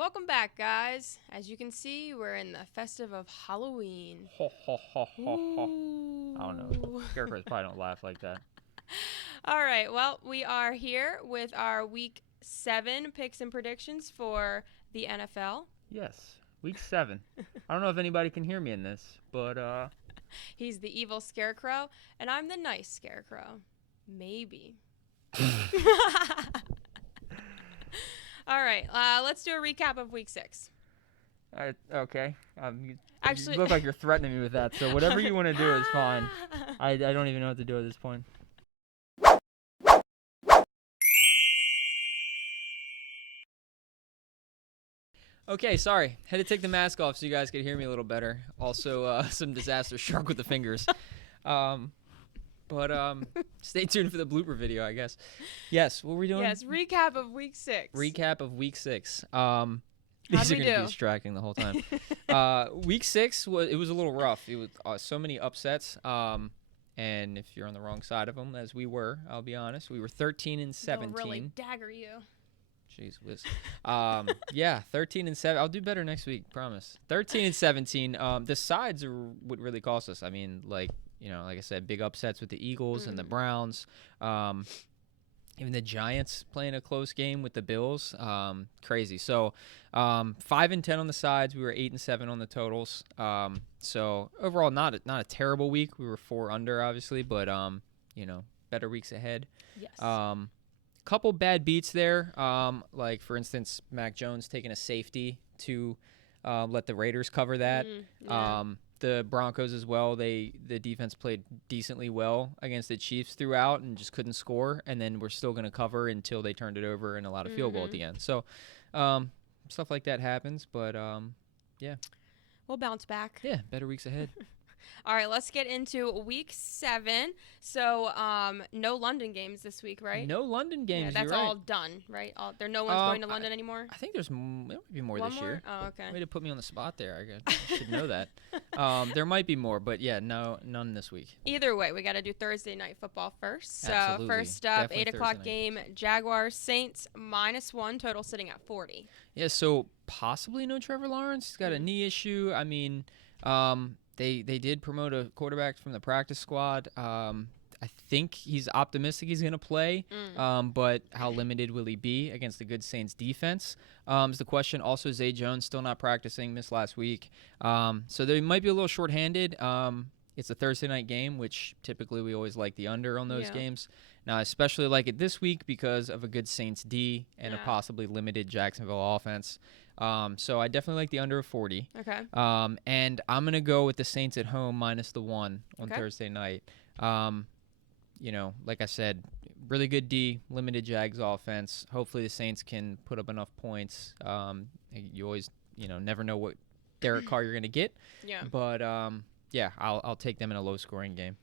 Welcome back, guys. As you can see, we're in the festive of Halloween. Ho, ho, ho, ho, ho. Ooh. I don't know. Scarecrows probably don't laugh like that. All right, well, we are here with our Week 7 picks and predictions for the NFL. Yes, week 7. I don't know if anybody can hear me in this, but He's the evil scarecrow, and I'm the nice scarecrow. Maybe. All right, let's do a recap of Week 6. okay. Actually, You look like you're threatening me with that, so whatever you want to do is fine. I don't even know what to do at this point. Okay, sorry. Had to take the mask off so you guys could hear me a little better. Also, some disaster shark with the fingers. But stay tuned for the blooper video, I guess. Yes, what were we doing? yes, recap of Week 6. Recap of week 6. These How'd are we going to do? be distracting the whole time. Week 6 was a little rough. It was so many upsets. And if you're on the wrong side of them, as we were, I'll be honest, we were 13 and 17. They'll really dagger you. Jeez whiz. Yeah, 13 and 7. I'll do better next week, promise. 13 and 17. The sides are what really cost us. I mean, like I said, big upsets with the Eagles and the Browns. Even the Giants playing a close game with the Bills. Crazy. So 5 and 10 on the sides. We were 8 and 7 on the totals. So overall, not a terrible week. We were 4 under, obviously, but better weeks ahead. Yes. Couple bad beats there. Like for instance, Mac Jones taking a safety to let the Raiders cover that. Yeah. The Broncos as well. The defense played decently well against the Chiefs throughout and just couldn't score. And then we're still going to cover until they turned it over and allowed a field goal at the end. So stuff like that happens. But yeah. We'll bounce back. Yeah, better weeks ahead. All right, let's get into Week 7. So, no London games this week, right? No London games. Yeah, that's you're right. all done, right? No one's going to London anymore? I think there might be more One this more? year. Oh, okay. Way to put me on the spot there. I should know that. There might be more, but yeah, none this week. Either way, we got to do Thursday night football first. So, Absolutely. first up, Definitely 8 o'clock Thursday game, Jaguars, Saints, -1, total sitting at 40. Yeah, so possibly no Trevor Lawrence. He's got a knee issue. I mean, they did promote a quarterback from the practice squad. I think he's optimistic he's going to play, but how limited will he be against a good Saints defense is the question. Also, Zay Jones still not practicing, missed last week. So they might be a little shorthanded. It's a Thursday night game, which typically we always like the under on those games. Now, I especially like it this week because of a good Saints D and a possibly limited Jacksonville offense. So I definitely like the under of 40. Okay. And I'm going to go with the Saints at home -1 on Thursday night. Like I said, really good D, limited Jags offense. Hopefully the Saints can put up enough points. You always, never know what Derek Carr you're going to get. Yeah. But, yeah, I'll take them in a low-scoring game.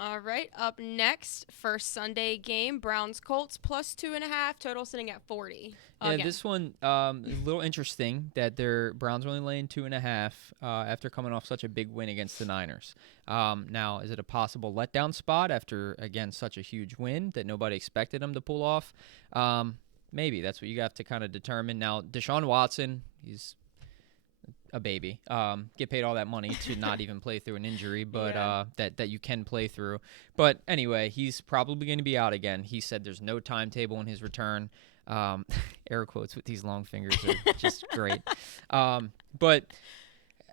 All right, up next, first Sunday game, Browns-Colts +2.5, total sitting at 40. Yeah, this one is a little interesting that their Browns are only laying 2.5 after coming off such a big win against the Niners. Now, is it a possible letdown spot after, again, such a huge win that nobody expected them to pull off? Maybe. That's what you have to kind of determine. Now, Deshaun Watson, he's a baby. Get paid all that money to not even play through an injury, but that you can play through. But anyway, he's probably going to be out again. He said there's no timetable in his return. Air quotes with these long fingers are just great. But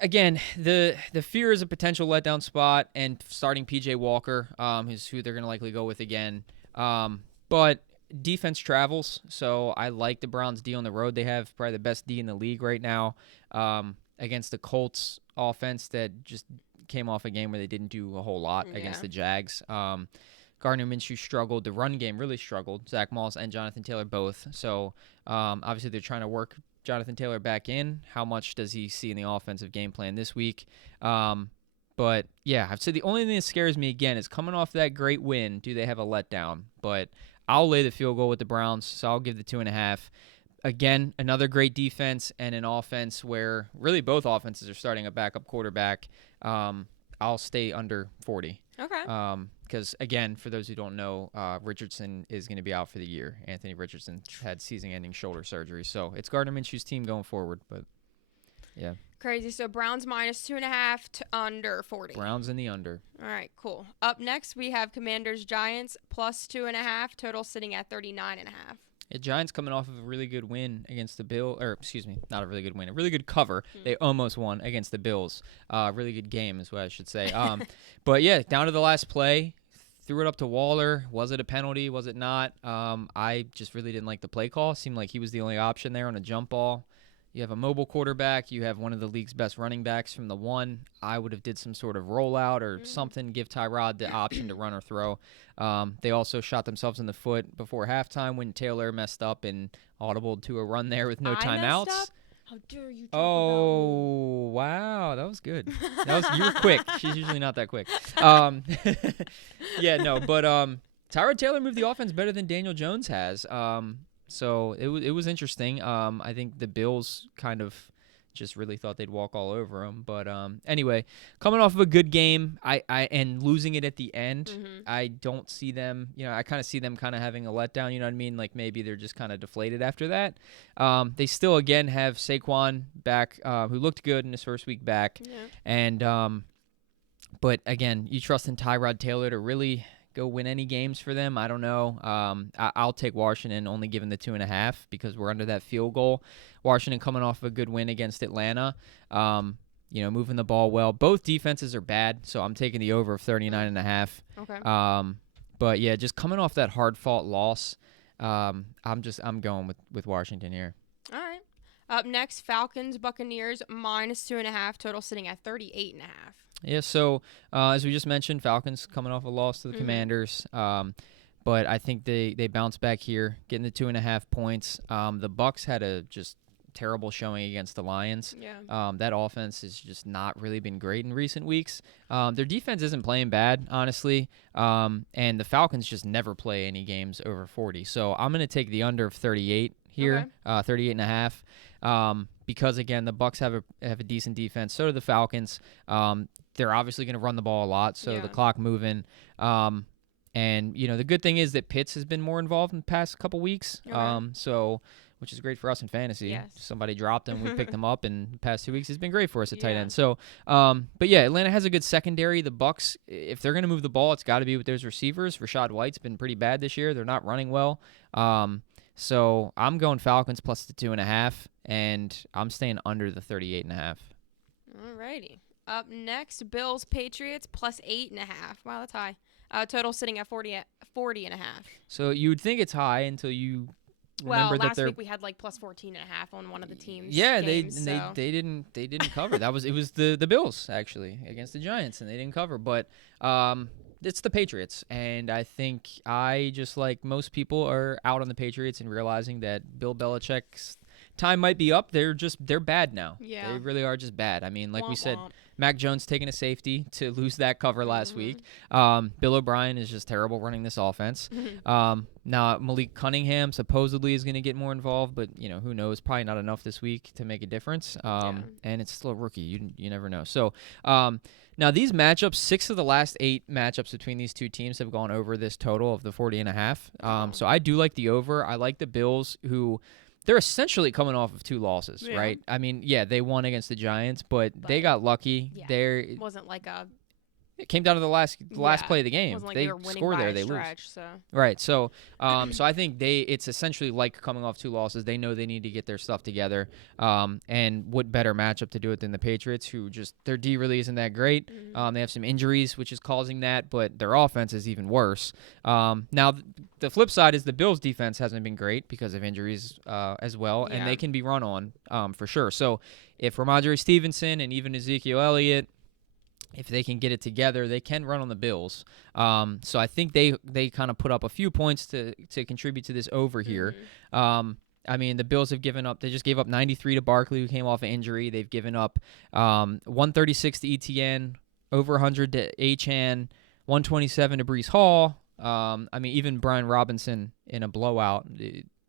again, the fear is a potential letdown spot, and starting PJ Walker, is who they're going to likely go with again. But defense travels, so I like the Browns D on the road. They have probably the best D in the league right now against the Colts offense that just came off a game where they didn't do a whole lot against the Jags. Gardner Minshew struggled. The run game really struggled. Zach Moss and Jonathan Taylor both. So obviously they're trying to work Jonathan Taylor back in. How much does he see in the offensive game plan this week? But yeah, I've said the only thing that scares me again is coming off that great win. Do they have a letdown? But I'll lay the field goal with the Browns, so I'll give the 2.5. Again, another great defense and an offense where really both offenses are starting a backup quarterback. I'll stay under 40. Okay. Because, again, for those who don't know, Richardson is going to be out for the year. Anthony Richardson had season-ending shoulder surgery. So it's Gardner Minshew's team going forward. But, yeah. Crazy. So Browns -2.5 to under 40. Browns in the under. All right, cool. Up next, we have Commanders Giants +2.5. Total sitting at 39.5. Yeah, Giants coming off of a really good win against the Bills. Or, excuse me, not a really good win. A really good cover. They almost won against the Bills. Really good game is what I should say. But, yeah, down to the last play. Threw it up to Waller. Was it a penalty? Was it not? I just really didn't like the play call. Seemed like he was the only option there on a jump ball. You have a mobile quarterback. You have one of the league's best running backs from the one. I would have did some sort of rollout or something, give Tyrod the option to run or throw. They also shot themselves in the foot before halftime when Taylor messed up and audibled to a run there with no timeouts. Messed up? How dare you talk Oh, wow. That was good. You were quick. She's usually not that quick. Yeah, no, but Tyrod Taylor moved the offense better than Daniel Jones has. So it was interesting. I think the Bills kind of just really thought they'd walk all over them. But anyway, coming off of a good game, and losing it at the end, I don't see them. I kind of see them kind of having a letdown. You know what I mean? Like maybe they're just kind of deflated after that. They still again have Saquon back, who looked good in his first week back, and but again, you trust in Tyrod Taylor to really go win any games for them. I don't know. I'll take Washington, only given the 2.5 because we're under that field goal. Washington coming off of a good win against Atlanta. Moving the ball well. Both defenses are bad, so I'm taking the over of 39.5. Okay. But yeah, just coming off that hard-fought loss, I'm going with Washington here. All right. Up next, Falcons Buccaneers -2.5. Total sitting at 38.5. Yeah, so as we just mentioned, Falcons coming off a loss to the Commanders, but I think they bounce back here, getting the 2.5 points. The Bucs had a just terrible showing against the Lions. Yeah. That offense has just not really been great in recent weeks. Their defense isn't playing bad, honestly, and the Falcons just never play any games over 40. So I'm going to take the under of 38 here, 38.5. Because again, the Bucs have a decent defense. So do the Falcons. They're obviously going to run the ball a lot, so the clock moving. And the good thing is that Pitts has been more involved in the past couple weeks. Which is great for us in fantasy. Yes. Somebody dropped him, we picked him up, and the past 2 weeks has been great for us at tight end. So, but yeah, Atlanta has a good secondary. The Bucs, if they're going to move the ball, it's got to be with those receivers. Rashad White's been pretty bad this year. They're not running well. So I'm going Falcons plus the 2.5, and I'm staying under the 38.5. Alrighty. Up next, Bills Patriots +8.5. Wow, that's high. Total sitting at 40.5. So you would think it's high until you remember that last week we had like +14.5 on one of the teams. Yeah, games, they didn't cover. It was the Bills actually against the Giants, and they didn't cover. But it's the Patriots, and I think I, just like most people, are out on the Patriots and realizing that Bill Belichick's time might be up. They're bad now. Yeah. They really are just bad. I mean, like we said, womp. Mac Jones taking a safety to lose that cover last week. Bill O'Brien is just terrible running this offense. Now, Malik Cunningham supposedly is going to get more involved, but, who knows? Probably not enough this week to make a difference. And it's still a rookie. You never know. So, now these matchups, 6 of the last 8 matchups between these two teams have gone over this total of the 40.5. So I do like the over. I like the Bills, who they're essentially coming off of 2 losses, right? I mean, they won against the Giants, but they got lucky. Yeah, it wasn't like it came down to the last play of the game. Wasn't like they were winning score by there, a they stretch, lose. So. Right. So, so I think it's essentially like coming off 2 losses. They know they need to get their stuff together. And what better matchup to do it than the Patriots, who just their D really isn't that great. They have some injuries, which is causing that, but their offense is even worse. Now, the flip side is the Bills' defense hasn't been great because of injuries as well, and they can be run on for sure. So, if Ramondre Stevenson and even Ezekiel Elliott, if they can get it together, they can run on the Bills. So I think they kind of put up a few points to contribute to this over here. I mean, the Bills have given up. They just gave up 93 to Barkley, who came off an injury. They've given up 136 to ETN, over 100 to Achane, 127 to Breece Hall. I mean, even Brian Robinson in a blowout.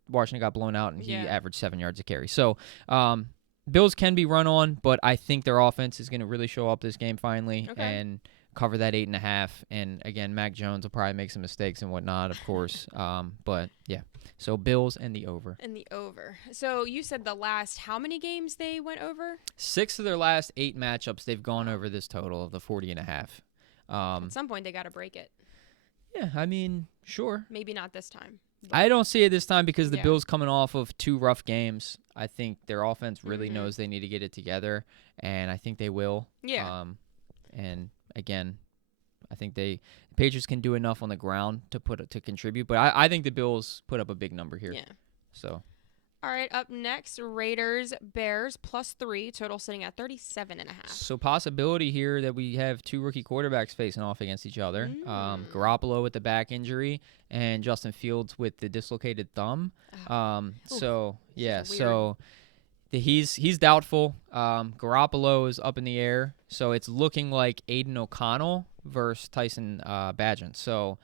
Washington got blown out, and he averaged 7 yards a carry. So, Bills can be run on, but I think their offense is going to really show up this game finally and cover that 8.5. And again, Mac Jones will probably make some mistakes and whatnot, of course. But yeah, so Bills and the over. And the over. So you said the last how many games they went over? 6 of their last 8 matchups, they've gone over this total of the 40.5. At some point, they got to break it. Yeah, I mean, sure. Maybe not this time. I don't see it this time because the Bills coming off of 2 rough games. I think their offense really knows they need to get it together, and I think they will. Yeah. And again, I think the Patriots can do enough on the ground to contribute, but I think the Bills put up a big number here. Yeah. So. All right, up next, Raiders, Bears, +3, total sitting at 37.5. So possibility here that we have 2 rookie quarterbacks facing off against each other. Garoppolo with the back injury and Justin Fields with the dislocated thumb. He's doubtful. Garoppolo is up in the air, so it's looking like Aiden O'Connell versus Tyson Bagent. So,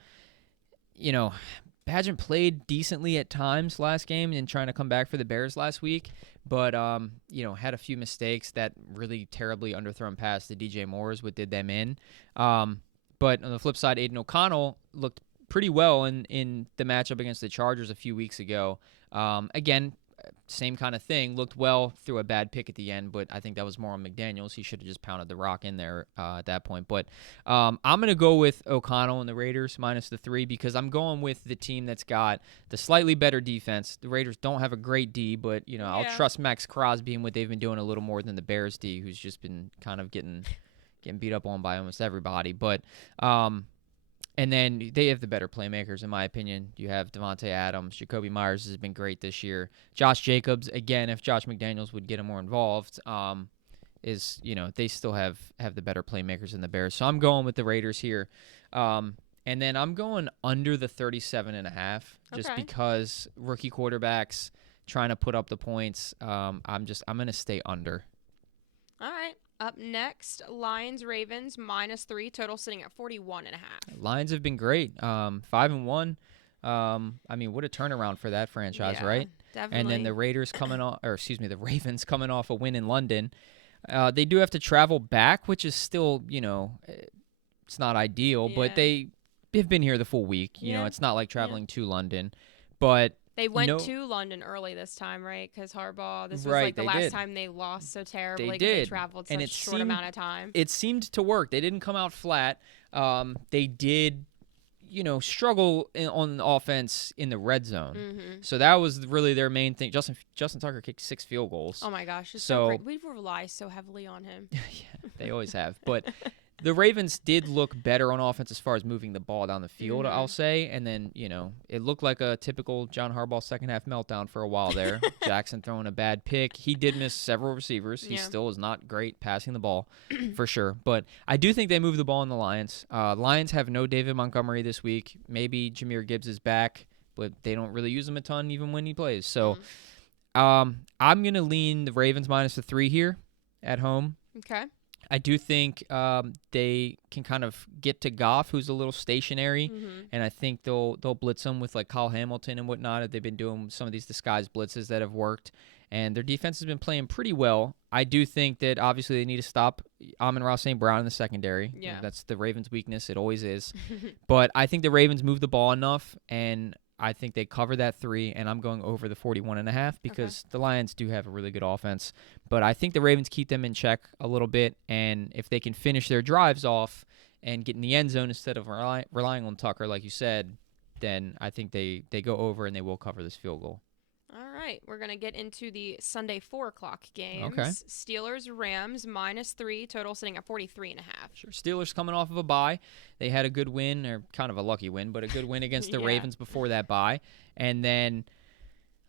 Bagent played decently at times last game and trying to come back for the Bears last week, but had a few mistakes. That really terribly underthrown pass to DJ Moore is what did them in. But on the flip side, Aiden O'Connell looked pretty well in the matchup against the Chargers a few weeks ago. Again, same kind of thing. Looked well through a bad pick at the end, but I think that was more on McDaniels. He should have just pounded the rock in there at that point. But I'm going to go with O'Connell and the Raiders -3 because I'm going with the team that's got the slightly better defense. The Raiders don't have a great D, but I'll trust Max Crosby and what they've been doing a little more than the Bears D, who's just been kind of getting beat up on by almost everybody. But and then they have the better playmakers, in my opinion. You have Devontae Adams. Jacoby Myers has been great this year. Josh Jacobs, again, if Josh McDaniels would get him more involved, they still have the better playmakers than the Bears. So I'm going with the Raiders here. And then I'm going under the 37.5 just because rookie quarterbacks trying to put up the points. I'm going to stay under. All right. Up next, Lions, Ravens, -3, total sitting at 41.5. Lions have been great. 5-1. I mean, what a turnaround for that franchise, right? Definitely. And then the Ravens the Ravens coming off a win in London. They do have to travel back, which is still, it's not ideal, but they have been here the full week. It's not like traveling to London, but they went to London early this time, right? Because Harbaugh, this was the last time they lost so terribly because they traveled such a short amount of time. It seemed to work. They didn't come out flat. They did, struggle on offense in the red zone. Mm-hmm. So that was really their main thing. Justin Tucker kicked 6 field goals. Oh, my gosh. It's so great. We rely so heavily on him. Yeah, they always have. But the Ravens did look better on offense as far as moving the ball down the field, I'll say. And then, it looked like a typical John Harbaugh second-half meltdown for a while there. Jackson throwing a bad pick. He did miss several receivers. He still is not great passing the ball, for sure. But I do think they moved the ball in the Lions. Lions have no David Montgomery this week. Maybe Jahmyr Gibbs is back, but they don't really use him a ton even when he plays. So I'm going to lean the Ravens -3 here at home. Okay. I do think they can kind of get to Goff, who's a little stationary, and I think they'll blitz him with like Kyle Hamilton and whatnot. They've been doing some of these disguised blitzes that have worked, and their defense has been playing pretty well. I do think that obviously they need to stop Amon-Ra St. Brown in the secondary. Yeah. That's the Ravens' weakness. It always is. But I think the Ravens move the ball enough, and I think they cover that 3, and I'm going over the 41.5 because the Lions do have a really good offense. But I think the Ravens keep them in check a little bit, and if they can finish their drives off and get in the end zone instead of relying on Tucker, like you said, then I think they go over and they will cover this field goal. All right, we're going to get into the Sunday 4 o'clock games. Okay. Steelers, Rams, -3, total sitting at 43.5. Sure. Steelers coming off of a bye. They had a good win, or kind of a lucky win, but a good win against the Ravens before that bye. And then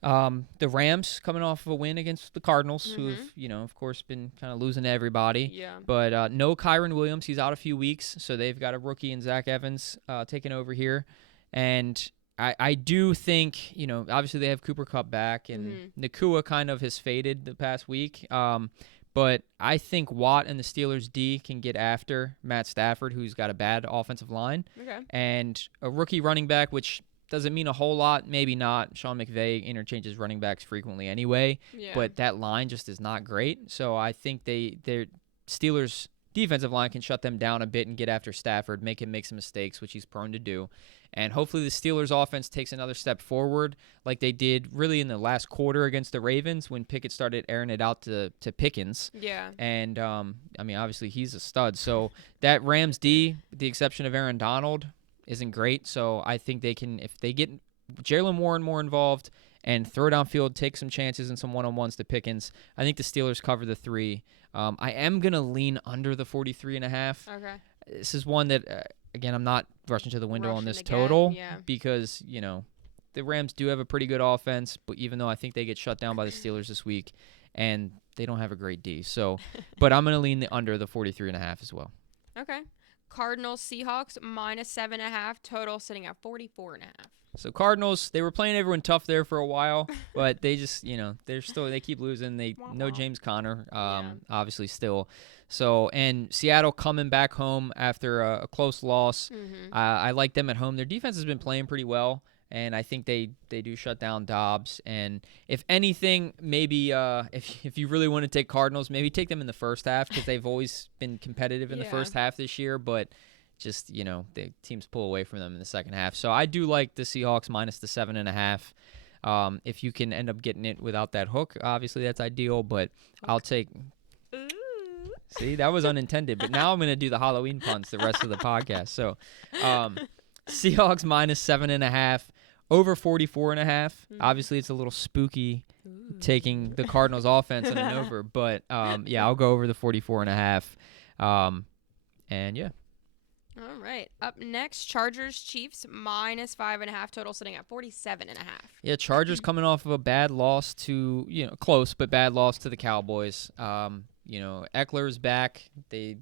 the Rams coming off of a win against the Cardinals, who have, of course, been kind of losing to everybody. Yeah. But no Kyron Williams. He's out a few weeks, so they've got a rookie in Zach Evans taking over here. And I do think, obviously they have Cooper Kupp back, and Nakua kind of has faded the past week. But I think Watt and the Steelers' D can get after Matt Stafford, who's got a bad offensive line. Okay. And a rookie running back, which Does it mean a whole lot? Maybe not. Sean McVay interchanges running backs frequently anyway, but that line just is not great. So I think their Steelers' defensive line can shut them down a bit and get after Stafford, make him make some mistakes, which he's prone to do. And hopefully the Steelers' offense takes another step forward like they did really in the last quarter against the Ravens when Pickett started airing it out to Pickens. Yeah. And, I mean, obviously he's a stud. So that Rams D, with the exception of Aaron Donald, isn't great. So I think they can, if they get Jaylen Warren more involved and throw downfield, take some chances and some one-on-ones to Pickens, I think the Steelers cover the 3. I am going to lean under the 43.5. Okay. This is one that, again, I'm not rushing to the window on this total because, the Rams do have a pretty good offense, but even though I think they get shut down by the Steelers this week, and they don't have a great D. So, but I'm going to lean under the 43.5 as well. Okay. Cardinals, Seahawks, -7.5. Total sitting at 44.5. So Cardinals, they were playing everyone tough there for a while, but they just, they keep losing. They no James Conner, obviously still. So, and Seattle coming back home after a close loss. Mm-hmm. I like them at home. Their defense has been playing pretty well, and I think they do shut down Dobbs. And if anything, maybe if you really want to take Cardinals, maybe take them in the first half because they've always been competitive in the first half this year, but just, the teams pull away from them in the second half. So I do like the Seahawks minus the 7.5. If you can end up getting it without that hook, obviously that's ideal, but I'll take... Ooh. See, that was unintended, but now I'm going to do the Halloween puns the rest of the podcast. So Seahawks minus 7.5, over 44.5. Obviously it's a little spooky taking the Cardinals offense on an over, but I'll go over the 44.5. And yeah. All right. Up next, Chargers, Chiefs, -5.5. Total sitting at 47.5. Yeah, Chargers coming off of a bad loss to, close, but bad loss to the Cowboys. Eckler's back. He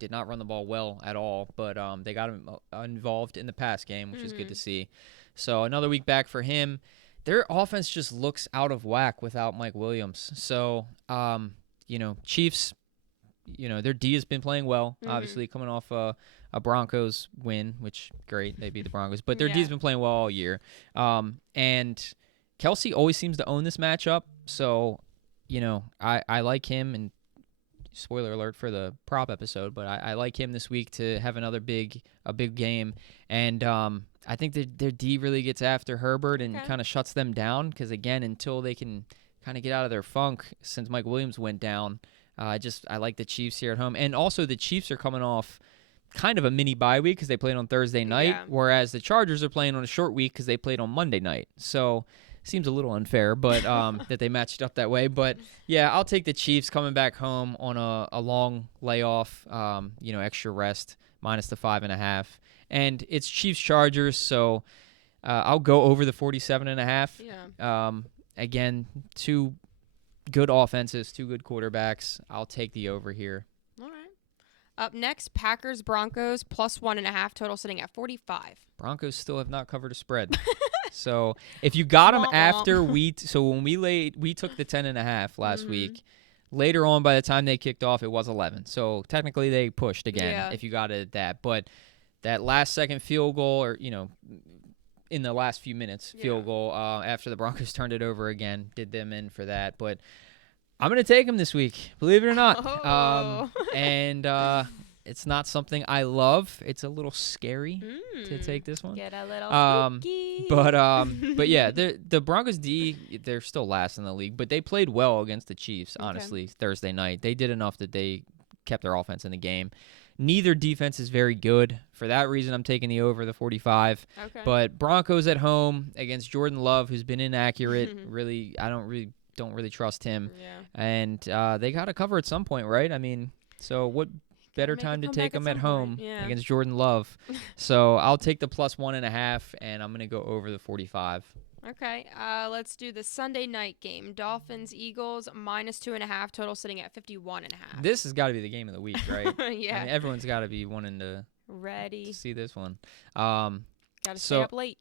did not run the ball well at all, but they got him involved in the pass game, which is good to see. So another week back for him. Their offense just looks out of whack without Mike Williams. So, Chiefs, their D has been playing well, obviously coming off a Broncos win, which great, they beat the Broncos, but their D's been playing well all year. And Kelsey always seems to own this matchup, so I like him, and spoiler alert for the prop episode, but I like him this week to have a big game, and I think their D really gets after Herbert and kind of shuts them down, because again, until they can kind of get out of their funk since Mike Williams went down, I like the Chiefs here at home, and also the Chiefs are coming off kind of a mini bye week because they played on Thursday night, whereas the Chargers are playing on a short week because they played on Monday night. So seems a little unfair, but that they matched up that way. But yeah, I'll take the Chiefs coming back home on a long layoff, extra rest, minus the 5.5, and it's Chiefs Chargers. So I'll go over the 47.5. Yeah. Again, two good offenses, two good quarterbacks. I'll take the over here. All right. Up next, Packers, Broncos, +1.5. Total sitting at 45. Broncos still have not covered a spread. So if you got them after when we took the 10.5 last week. Later on, by the time they kicked off, it was 11. So technically they pushed again if you got it at that. But that last second field goal, or in the last few minutes field goal after the Broncos turned it over again, did them in for that. But I'm going to take them this week, believe it or not. And it's not something I love. It's a little scary to take this one. Get a little spooky. But yeah, the Broncos D, they're still last in the league, but they played well against the Chiefs, honestly, Thursday night. They did enough that they kept their offense in the game. Neither defense is very good. For that reason, I'm taking the over the 45. Okay. But Broncos at home against Jordan Love, who's been inaccurate. I don't really trust him. Yeah. And they got to cover at some point, right? I mean, so what better time to take them at home against Jordan Love? So I'll take the +1.5, and I'm going to go over the 45. Okay, let's do the Sunday night game. Dolphins, Eagles, -2.5. Total sitting at 51.5. This has got to be the game of the week, right? Yeah. I mean, everyone's got to be wanting to see this one. Got to stay up late.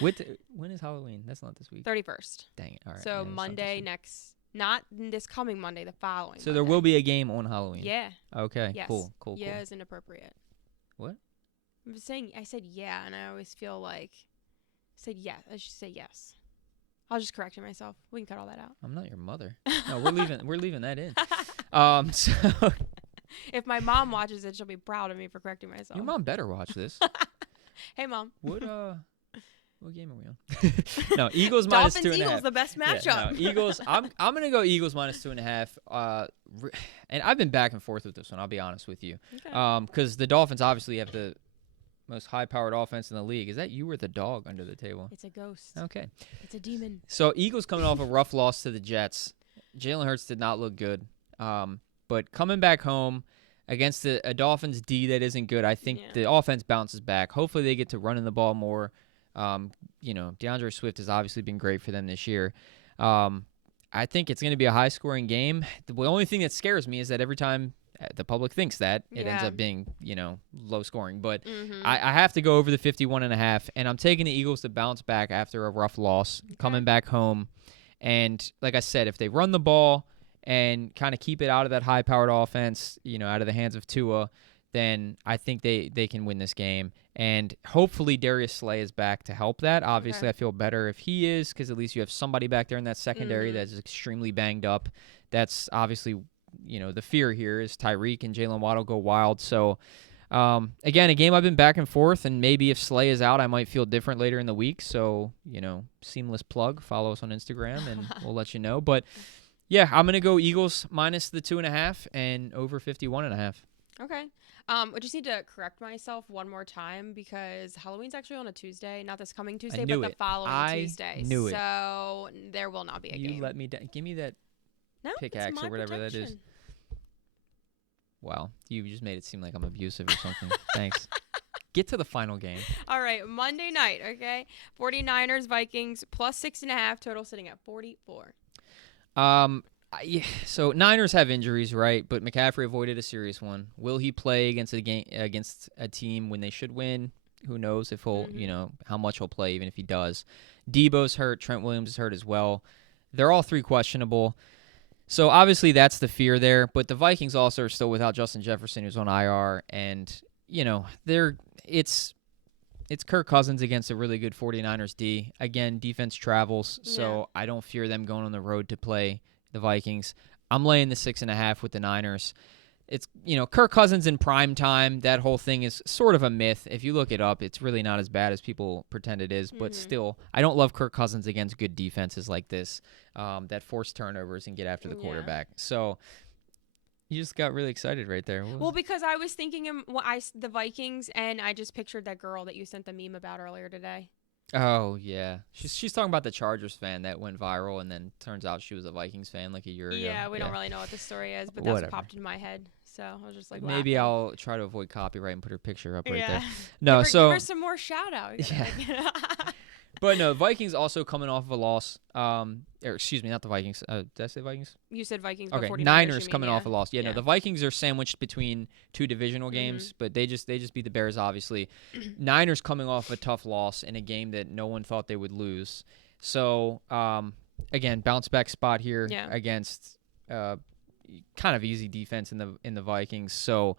When is Halloween? That's not this week. 31st. Dang it. All right. So Monday not this coming Monday, the following. So there will be a game on Halloween. Yeah. Okay. Yes. Cool. Yeah, isn't appropriate. What? I said yeah, and I always feel like I said yes. I should say yes. I'll just correct myself. We can cut all that out. I'm not your mother. No, we're leaving that in. So if my mom watches it, she'll be proud of me for correcting myself. your mom better watch this. Hey, Mom. What game are we on? No, Eagles minus Dolphins, 2.5. Eagles, the best matchup. Yeah, no, Eagles. I'm gonna go Eagles minus 2.5. And I've been back and forth with this one. I'll be honest with you. Okay. Because the Dolphins obviously have the most high-powered offense in the league. Is that you or the dog under the table? It's a ghost. Okay. It's a demon. So Eagles coming off a rough loss to the Jets. Jalen Hurts did not look good. But coming back home against a Dolphins D that isn't good, I think the offense bounces back. Hopefully they get to running the ball more. DeAndre Swift has obviously been great for them this year. I think it's going to be a high-scoring game. The only thing that scares me is that every time the public thinks that, it ends up being, low-scoring. But I have to go over the 51.5, and I'm taking the Eagles to bounce back after a rough loss, coming back home. And like I said, if they run the ball and kind of keep it out of that high-powered offense, out of the hands of Tua, then I think they can win this game. And hopefully Darius Slay is back to help that. Obviously, I feel better if he is, because at least you have somebody back there in that secondary that's extremely banged up. That's obviously, the fear here is Tyreek and Jalen Waddle go wild. So, again, a game I've been back and forth, and maybe if Slay is out, I might feel different later in the week. So, seamless plug. Follow us on Instagram, and we'll let you know. But, yeah, I'm going to go Eagles minus the 2.5 and over 51.5. Okay. I just need to correct myself one more time because Halloween's actually on a Tuesday, not this coming Tuesday, but the following Tuesday. Knew it. So there will not be a game. You let me down. Give me that pickaxe or whatever that is. Wow, you just made it seem like I'm abusive or something. Thanks. Get to the final game. All right, Monday night, okay? 49ers, Vikings, plus 6.5, total sitting at 44. So Niners have injuries, right? But McCaffrey avoided a serious one. Will he play against a team when they should win? Who knows if he'll, how much he'll play, even if he does. Debo's hurt. Trent Williams is hurt as well. They're all three questionable. So obviously that's the fear there. But the Vikings also are still without Justin Jefferson, who's on IR, and it's Kirk Cousins against a really good 49ers D. Again, defense travels, so I don't fear them going on the road to play the Vikings. I'm laying the 6.5 with the Niners. It's, Kirk Cousins in prime time. That whole thing is sort of a myth. If you look it up, it's really not as bad as people pretend it is. But still, I don't love Kirk Cousins against good defenses like this that force turnovers and get after the quarterback. So you just got really excited right there. Well, because I was thinking the Vikings, and I just pictured that girl that you sent the meme about earlier today. Oh, yeah. She's talking about the Chargers fan that went viral, and then turns out she was a Vikings fan like a year ago. Yeah, we don't really know what the story is, but that's what popped in my head. So I was just like, maybe laughing. I'll try to avoid copyright and put her picture up right there. No, give her some more shout out. Yeah. But no, Vikings also coming off of a loss. Excuse me, not the Vikings. Did I say Vikings? You said Vikings. Okay, 49ers, Niners coming off a loss. Yeah, no, the Vikings are sandwiched between two divisional games, but they just beat the Bears, obviously. Niners coming off a tough loss in a game that no one thought they would lose. So, again, bounce back spot here against kind of easy defense in the Vikings. So,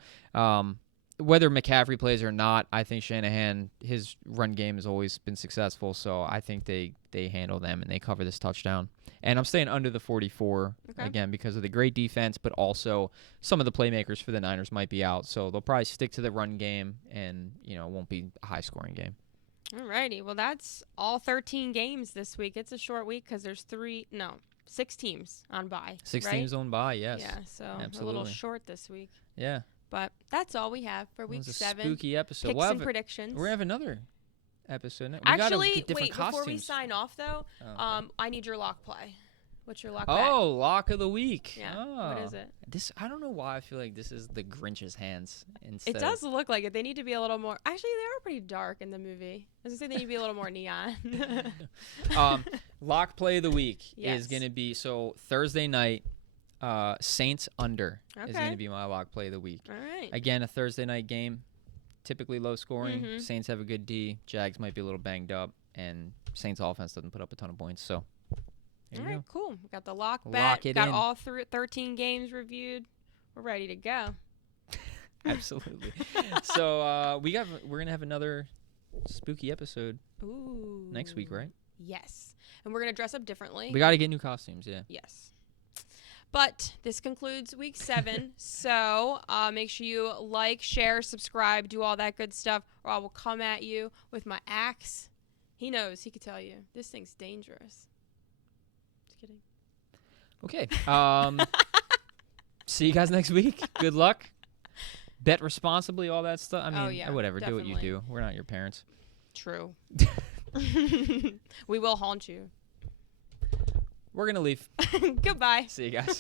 whether McCaffrey plays or not, I think Shanahan, his run game has always been successful, so I think they handle them and they cover this touchdown. And I'm staying under the 44, again, because of the great defense, but also some of the playmakers for the Niners might be out, so they'll probably stick to the run game and, it won't be a high-scoring game. Alrighty, well, that's all 13 games this week. It's a short week because there's 6 teams on bye. 6 teams on bye, yes. Yeah, so absolutely. A little short this week. Yeah. But that's all we have for week 7. Spooky episode. Picks and predictions. We're going to have another episode. Actually, wait, before we sign off, though, I need your lock play. What's your lock bet? Oh, lock of the week. Yeah. Oh. What is it? I don't know why I feel like this is the Grinch's hands. It does look like it. They need to be a little more. Actually, they are pretty dark in the movie. I was going to say they need to be a little more neon. Lock play of the week is going to be, Thursday night, Saints under is going to be my lock play of the week. All right. Again, a Thursday night game, typically low scoring. Saints have a good D. Jags might be a little banged up, and Saints offense doesn't put up a ton of points. So, all right, cool. We got the lock bet. Got all 13 games reviewed. We're ready to go. Absolutely. So we're gonna have another spooky episode next week, right? Yes. And we're going to dress up differently. We got to get new costumes, yeah. Yes. But this concludes week 7. So make sure you like, share, subscribe, do all that good stuff, or I will come at you with my axe. He knows. He could tell you. This thing's dangerous. Just kidding. Okay. See you guys next week. Good luck. Bet responsibly, all that stuff. I mean, whatever. Definitely. Do what you do. We're not your parents. True. We will haunt you. We're going to leave. Goodbye. See you guys.